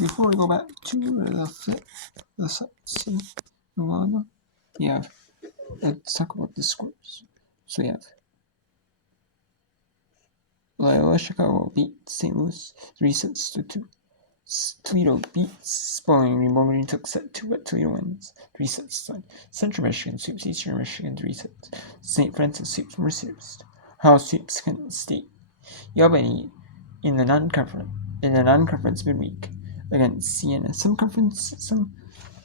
Before we go back to the sets of volleyball, let's talk about the scores. So we have Loyola Chicago beat St. Louis 3-2. Toledo beats Bowling Green. Bowling Green took set 2, but Toledo wins 3-1. Central Michigan sweeps Eastern Michigan 3-6. St. Francis sweeps Mercyhurst. Ohio sweeps Kent State. Albany in the non-conference midweek against Siena. Some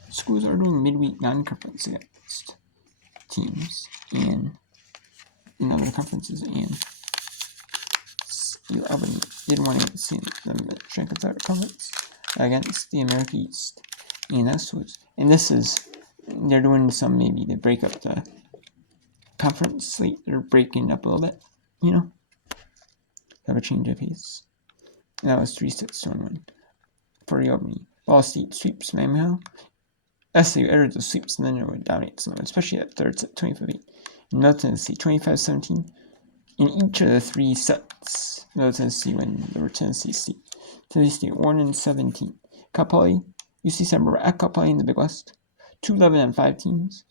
schools are doing midweek non-conference against teams in other conferences, and Albany did want to see the Strength of Third Conference against the America East, and they're doing some, maybe they break up the conference slate. They're breaking up a little bit, have a change of pace. And that was 3-6 for Albany. Ball State sweeps Mammoth. SAU entered the sweeps, and then it would dominate some, especially at third set 25-8. Middle Tennessee 25-17. In each of the 3 sets, Middle Tennessee win over Tennessee State. Tennessee State 1-17. Cal Poly, UC Summer at Cal Poly in the Big West. 2-11-5 teams.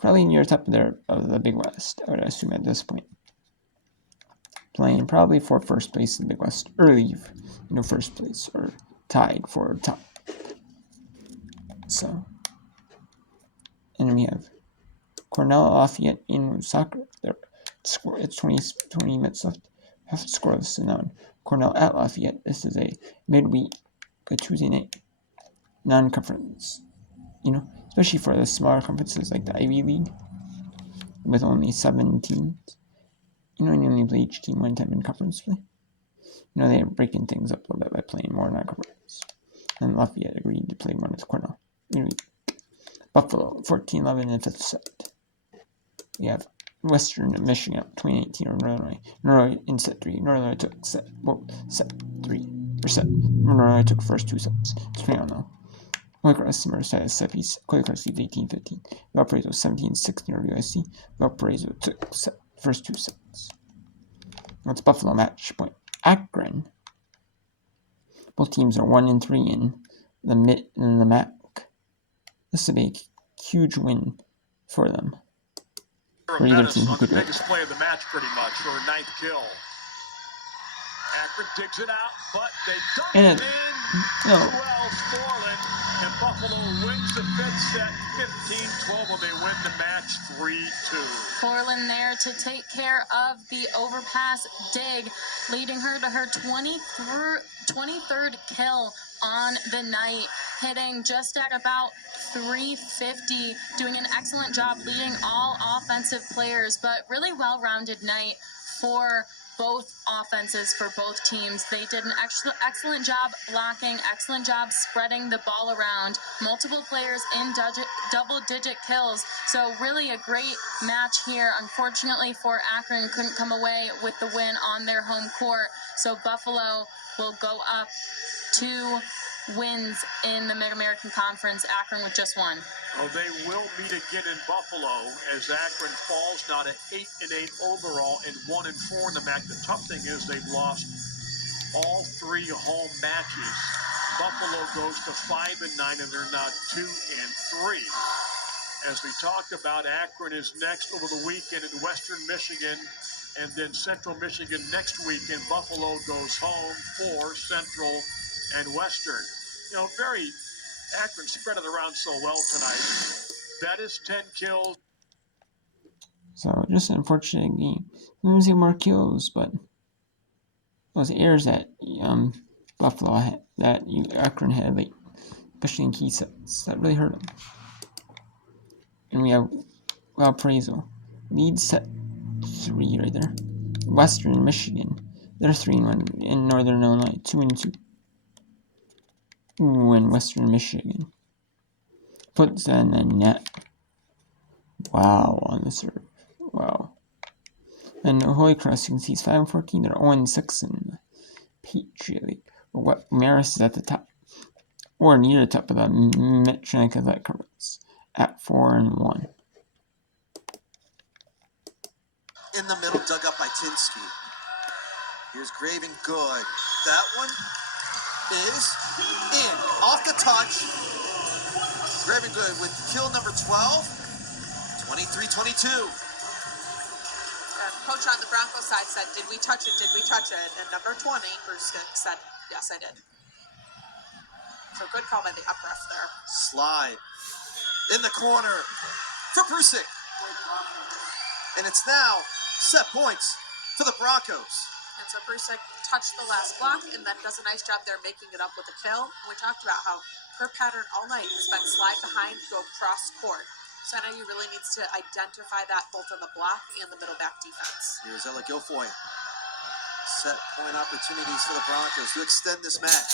Probably near the top of the Big West, I would assume at this point. Playing probably for first place in the Big West, early, first place or tied for top. So, and then we have Cornell Lafayette in soccer. It's 20 minutes left. Have to score this now. Cornell at Lafayette. This is a midweek, a Tuesday night non-conference. Especially for the smaller conferences like the Ivy League, with only 7 teams. And you only play each team one time in conference play. They're breaking things up a little bit by playing more non-conference. And Lafayette agreed to play more with Cornell. Buffalo 14-11 in the 5th set. We have Western Michigan up 20-18 over Northern Illinois in set 3. Northern Illinois took set 3. Northern Illinois took the first 2 sets. It's 20-0. Holy Cross Merced set piece. Holy Cross leads 18-15. Valparaiso 17-16 over USC. Valparaiso took first 2 sets. That's Buffalo match point. Akron. Both teams are 1-3 in the MAC. This would be a huge win for them. For either team who could do it. Biggest play of the match, pretty much, or a 9th kill. Akron digs it out, but they dump it in. 12 Forlin, and Buffalo wins the 5th set, 15-12, and they win the match 3-2. Forlin there to take care of the overpass dig, leading her to her 23rd kill on the night, hitting just at about 350, doing an excellent job leading all offensive players, but really well-rounded night for both offenses, for both teams. They did an excellent job blocking, excellent job spreading the ball around, multiple players in double-digit kills, so really a great match here. Unfortunately for Akron, couldn't come away with the win on their home court, so Buffalo will go up 2 wins in the Mid-American Conference, Akron with just 1. Well, they will meet again in Buffalo as Akron falls now to 8-8 overall and 1-4 in the MAC. The tough thing is they've lost all 3 home matches. Buffalo goes to 5-9 and they're now 2-3. As we talked about, Akron is next over the weekend in Western Michigan, and then Central Michigan next week, and Buffalo goes home for Central and Western. Akron spread it around so well tonight. That is 10 kills. So just an unfortunate game. Let see more kills, but those errors that Buffalo had, that Akron had late, especially in key sets, that really hurt them. And we have Valparaiso lead set 3 right there. Western Michigan, they're 3-1 in Northern Illinois, 2-2. When Western Michigan puts that in the net. Wow, on the serve. Wow. And Holy Cross, you can see, is 5-14. They're 0-6 in the Patriot League. What Marist is at the top, or near the top of the Medtronic Athletic Conference at 4-1. In the middle, dug up by Tinsky. Here's Graven, good. That one is in. Off the touch. Very good with kill number 12. 23-22. Coach on the Broncos side said, did we touch it? Did we touch it? And number 20, Bruce said, yes, I did. So good call by the up ref there. Slide in the corner for Brusick. And it's now set points for the Broncos. And so Brusick touched the last block and then does a nice job there making it up with a kill. And we talked about how her pattern all night has been slide behind, go cross court. So NIU really needs to identify that both on the block and the middle back defense. Here's Ella Guilfoyle. Set point opportunities for the Broncos to extend this match.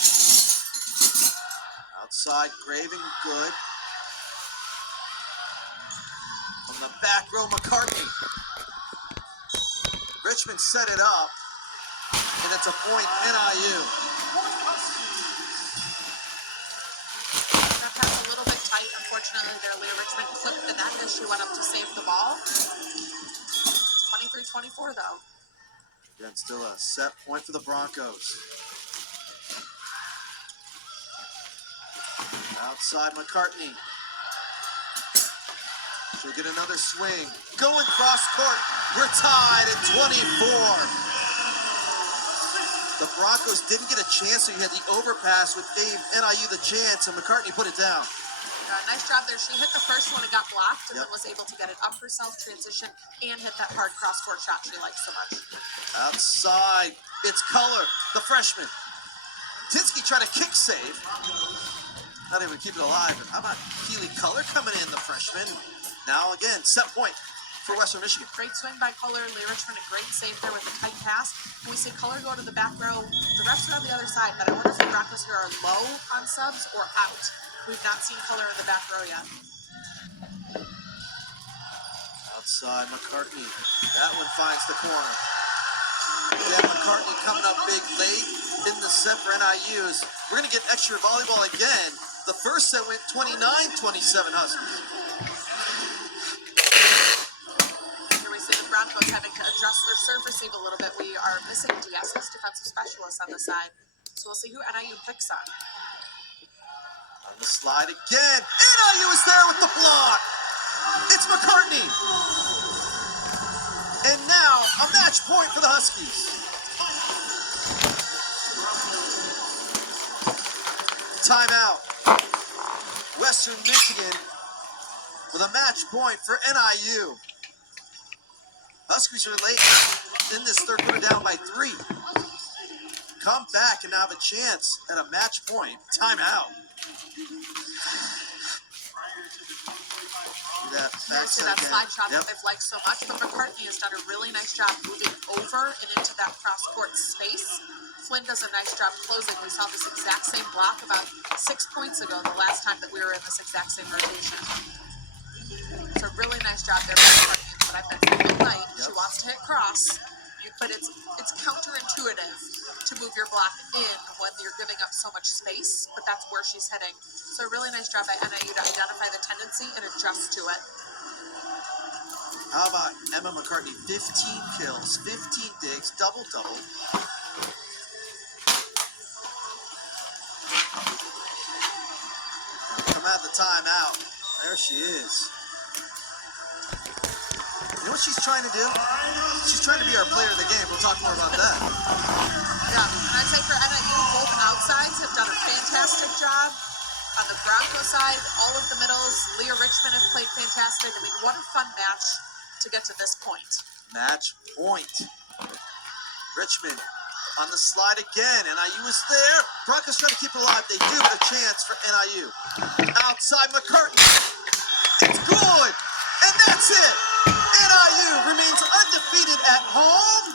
Outside, Graving, good. From the back row, McCartney. Richmond set it up, and it's a point NIU. That pass a little bit tight, unfortunately, there. Leah Richmond clipped the net as she went up to save the ball. 23-24, though. Again, still a set point for the Broncos. Outside, McCartney. She'll get another swing. Going cross court. We're tied at 24. The Broncos didn't get a chance, so you had the overpass, which gave NIU the chance, and McCartney put it down. Nice job there. She hit the first one and got blocked, and then was able to get it up herself, transition, and hit that hard cross-court shot she likes so much. Outside, it's Color, the freshman. Tinsky tried a kick save. Not even keep it alive. But how about Keely Color coming in, the freshman? Now again, set point for Western Michigan. Great swing by Color. Leah Richmond, a great save there with a tight pass. When we see Color go to the back row, the refs are on the other side, but I wonder if the Broncos here are low on subs or out. We've not seen Color in the back row yet. Outside, McCartney. That one finds the corner. Again, McCartney coming up big late in the set for NIU's. We're going to get extra volleyball again. The first set went 29-27 Huskies. Here we see the Broncos having to adjust their serve receive a little bit. We are missing DS's defensive specialists on the side. So we'll see who NIU picks on. On the slide again. NIU is there with the block. It's McCartney. And now a match point for the Huskies. Timeout. Western Michigan with a match point for NIU. Huskies are late in this third quarter, down by 3. Come back and now have a chance at a match point. Timeout. That slide shot that they've liked so much, but McCartney has done a really nice job moving over and into that cross-court space. Flynn does a nice job closing. We saw this exact same block about 6 points ago, the last time that we were in this exact same rotation. So really nice job there by McCartney. But I've been saying all night, she wants to hit cross, but it's counterintuitive to move your block in when you're giving up so much space, but that's where she's hitting. So a really nice job by NIU to identify the tendency and adjust to it. How about Emma McCartney? 15 kills, 15 digs, double-double. Come out the timeout. There she is. You know what she's trying to do? She's trying to be our player of the game. We'll talk more about that. Yeah, and I'd say for NIU, both outsides have done a fantastic job. On the Bronco side, all of the middles, Leah Richmond have played fantastic. I mean, what a fun match to get to this point. Match point. Richmond on the slide again. NIU is there. Broncos trying to keep it alive. They do, but a chance for NIU. Outside McCartney. It's good. And that's it. NIU remains undefeated at home.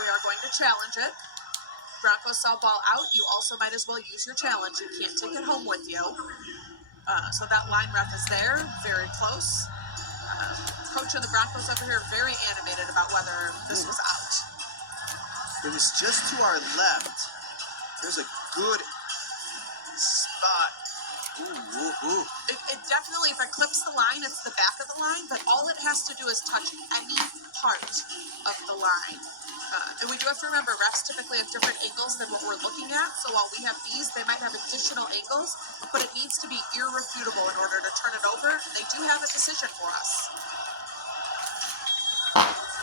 We are going to challenge it. Broncos saw ball out. You also might as well use your challenge. You can't take it home with you. So that line ref is there, very close. Coach of the Broncos over here very animated about whether this was out. It was just to our left. There's a good spot Ooh. It definitely, if it clips the line, it's the back of the line, but all it has to do is touch any part of the line. And we do have to remember, refs typically have different angles than what we're looking at. So while we have these, they might have additional angles, but it needs to be irrefutable in order to turn it over. They do have a decision for us.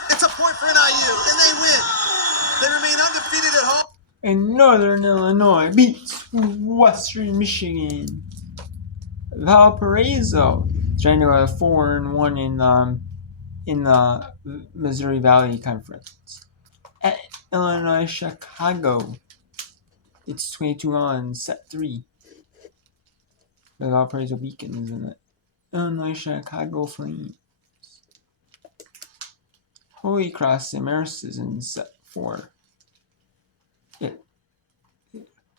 It's a point for NIU, and they win. They remain undefeated at home. And Northern Illinois beats Western Michigan. Valparaiso trying to go 4-1 in the Missouri Valley Conference. At Illinois Chicago, it's 22-1 set 3. The Valparaiso Beacons and the Illinois Chicago Flames. Holy Cross Immerses in set 4.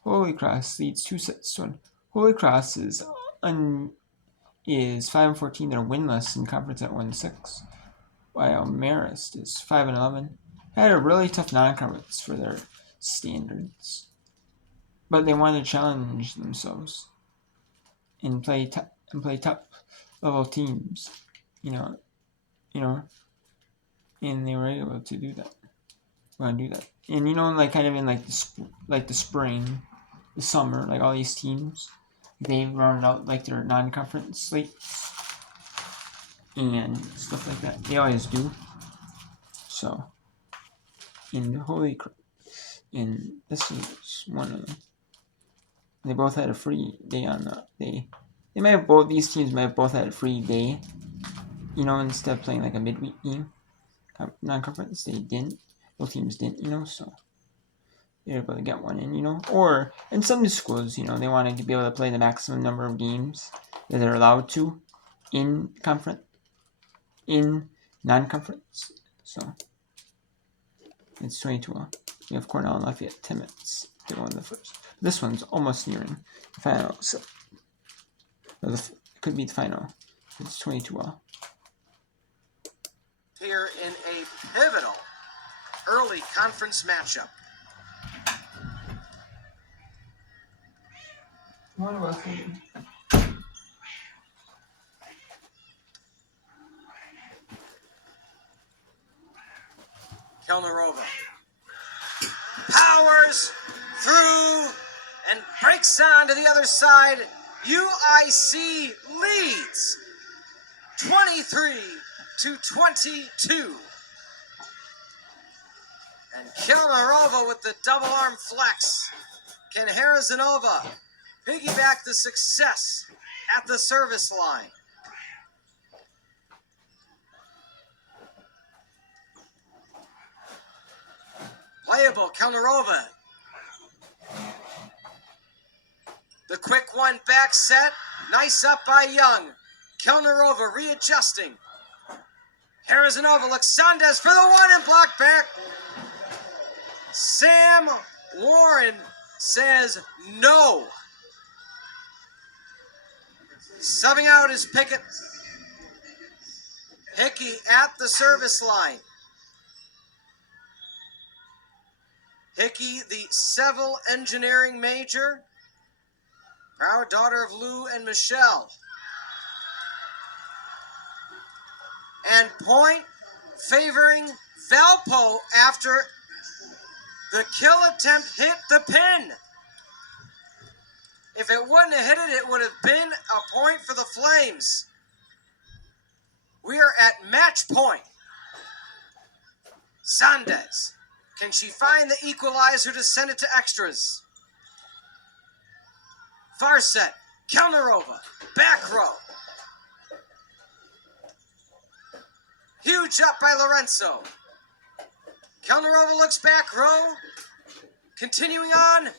Holy Cross leads 2-1. Holy Cross is 5-14. They're winless in conference at 1-6. While Marist is 5-11. Had a really tough non-conference for their standards, but they wanted to challenge themselves and play top level teams, and they were able to do that. And like kind of in like the spring, the summer, like all these teams, they rounded out like their non-conference slates and stuff like that. They always do. So, and this is one of them. They both had a free day on the day. These teams might have both had a free day. Instead of playing like a midweek game, non-conference, they didn't. Both teams didn't, so they're able to get one in, Or in some schools, they wanted to be able to play the maximum number of games that they're allowed to in non-conference. So it's 22-1. We have Cornell and Lafayette 10 minutes to go in the first. This one's almost nearing the final. So it could be the final. It's 22-1. Here in a pivotal early conference matchup. Kelnerova powers through and breaks on to the other side. UIC leads 23-22. And Kelnerova with the double arm flex. Can Harazanova piggyback the success at the service line? Playable, Kelnerova. The quick one back set. Nice up by Young. Kelnerova readjusting. Harazanova looks Sandes for the one and blocked back. Sam Warren says no. Subbing out is Pickett. Hickey at the service line. Hickey, the civil engineering major, proud daughter of Lou and Michelle. And point favoring Valpo after the kill attempt hit the pin. If it wouldn't have hit it, it would have been a point for the Flames. We are at match point. Sandes. Can she find the equalizer to send it to extras? Far set. Kelnerova. Back row. Huge up by Lorenzo. Kelnerova looks back row. Continuing on.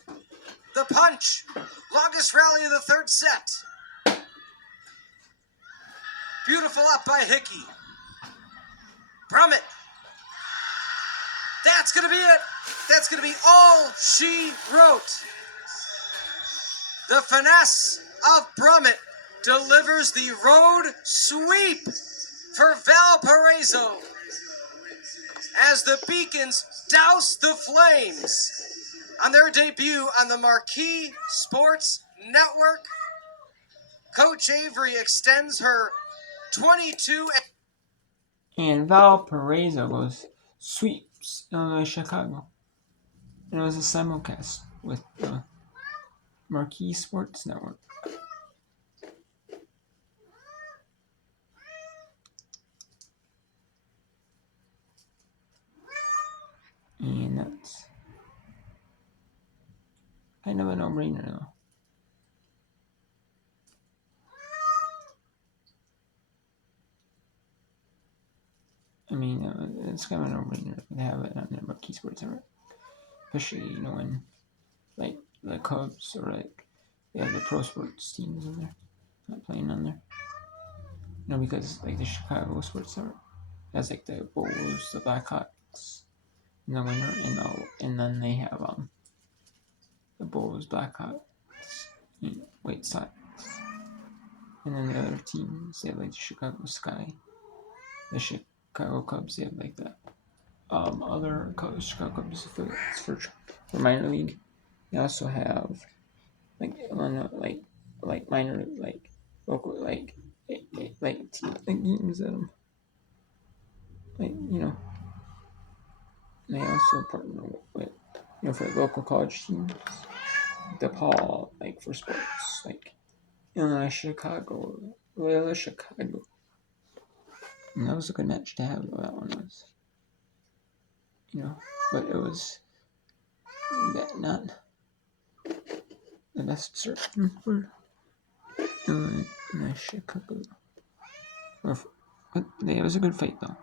The punch. Longest rally of the third set. Beautiful up by Hickey. Brummett. That's going to be it. That's going to be all she wrote. The finesse of Brummett delivers the road sweep for Valparaiso as the Beacons douse the Flames on their debut on the Marquee Sports Network. Coach Avery extends her 22. And Valparaiso goes sweeps Illinois Chicago. And it was a simulcast with the Marquee Sports Network. And that's kind of a no-brainer though. I mean, it's kind of a no-brainer to have it on the Marquee Sports Network. Especially, when like the Cubs or like they have the pro sports teams in there, not playing on there. Because like the Chicago Sports Network has like the Bulls, the Blackhawks in the winter, and then they have the Bulls, Blackhawks, and White Sox, and then the other teams they have like the Chicago Sky, the Chicago Cubs. They have like the other Chicago Cubs affiliates for minor league. They also have like minor local games that they also partner with for local college teams. DePaul for sports Illinois Chicago, Loyola Chicago. And that was a good match to have. That one was, but it was not the best certain for Illinois Chicago. But it was a good fight though.